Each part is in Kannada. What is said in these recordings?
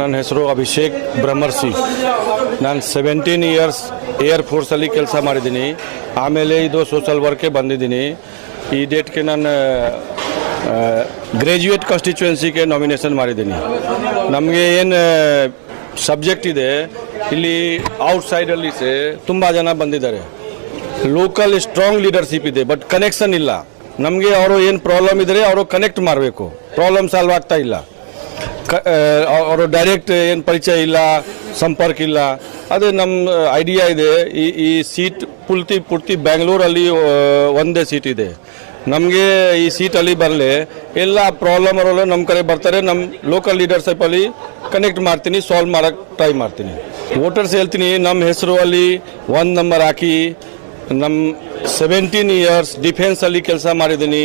ನನ್ನ ಹೆಸರು ಅಭಿಷೇಕ್ ಬ್ರಹ್ಮರ್ಷಿ. ನಾನು 17 ಇಯರ್ಸ್ ಏರ್ ಫೋರ್ಸಲ್ಲಿ ಕೆಲಸ ಮಾಡಿದ್ದೀನಿ. ಆಮೇಲೆ ಇದು ಸೋಷಲ್ ವರ್ಕ್ಗೆ ಬಂದಿದ್ದೀನಿ. ಈ ಡೇಟ್ಗೆ ನಾನು ಗ್ರ್ಯಾಜುಯೇಟ್ ಕಾನ್ಸ್ಟಿಟ್ಯೂಯೆನ್ಸಿಗೆ ನಾಮಿನೇಷನ್ ಮಾಡಿದ್ದೀನಿ. ನಮಗೆ ಏನು ಸಬ್ಜೆಕ್ಟ್ ಇದೆ ಇಲ್ಲಿ ಔಟ್ಸೈಡಲ್ಲಿ ತುಂಬ ಜನ ಬಂದಿದ್ದಾರೆ. ಲೋಕಲ್ ಸ್ಟ್ರಾಂಗ್ ಲೀಡರ್ಶಿಪ್ ಇದೆ, ಬಟ್ ಕನೆಕ್ಷನ್ ಇಲ್ಲ. ನಮಗೆ ಅವರು ಏನು ಪ್ರಾಬ್ಲಮ್ ಇದ್ದರೆ ಅವರು ಕನೆಕ್ಟ್ ಮಾಡಬೇಕು. ಪ್ರಾಬ್ಲಮ್ ಸಾಲ್ವ್ ಆಗ್ತಾ ಇಲ್ಲ. ಅವರು ಡೈರೆಕ್ಟ್ ಏನು ಪರಿಚಯ ಇಲ್ಲ, ಸಂಪರ್ಕ ಇಲ್ಲ. ಅದೇ ನಮ್ಮ ಐಡಿಯಾ ಇದೆ. ಈ ಸೀಟ್ ಪೂರ್ತಿ ಬ್ಯಾಂಗ್ಳೂರಲ್ಲಿ ಒಂದೇ ಸೀಟ್ ಇದೆ. ನಮಗೆ ಈ ಸೀಟಲ್ಲಿ ಬರಲಿ ಎಲ್ಲ ಪ್ರಾಬ್ಲಮ್ ಅವರೆಲ್ಲ ನಮ್ಮ ಕಡೆ ಬರ್ತಾರೆ. ನಮ್ಮ ಲೋಕಲ್ ಲೀಡರ್ಶಿಪ್ಪಲ್ಲಿ ಕನೆಕ್ಟ್ ಮಾಡ್ತೀನಿ, ಸಾಲ್ವ್ ಮಾಡೋಕ್ಕೆ ಟ್ರೈ ಮಾಡ್ತೀನಿ. ವೋಟರ್ಸ್ ಹೇಳ್ತೀನಿ, ನಮ್ಮ ಹೆಸರು ಅಲ್ಲಿ 1 ನಂಬರ್ ಹಾಕಿ. ನಮ್ಮ 17 ಇಯರ್ಸ್ ಡಿಫೆನ್ಸಲ್ಲಿ ಕೆಲಸ ಮಾಡಿದ್ದೀನಿ.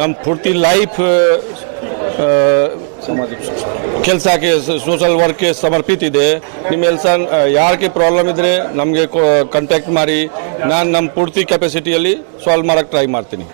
ನಮ್ಮ ಪೂರ್ತಿ ಲೈಫ್ ಕೆಲಸಕ್ಕೆ ಸೋಷಲ್ ವರ್ಕ್ಗೆ ಸಮರ್ಪಿತ ಇದೆ. ನಿಮ್ಮ ಯಾರಿಗೆ ಪ್ರಾಬ್ಲಮ್ ಇದ್ದರೆ ನಮಗೆ ಕಾಂಟ್ಯಾಕ್ಟ್ ಮಾಡಿ. ನಾನು ನಮ್ಮ ಪೂರ್ತಿ ಕೆಪಾಸಿಟಿಯಲ್ಲಿ ಸಾಲ್ವ್ ಮಾಡೋಕ್ಕೆ ಟ್ರೈ ಮಾಡ್ತೀನಿ.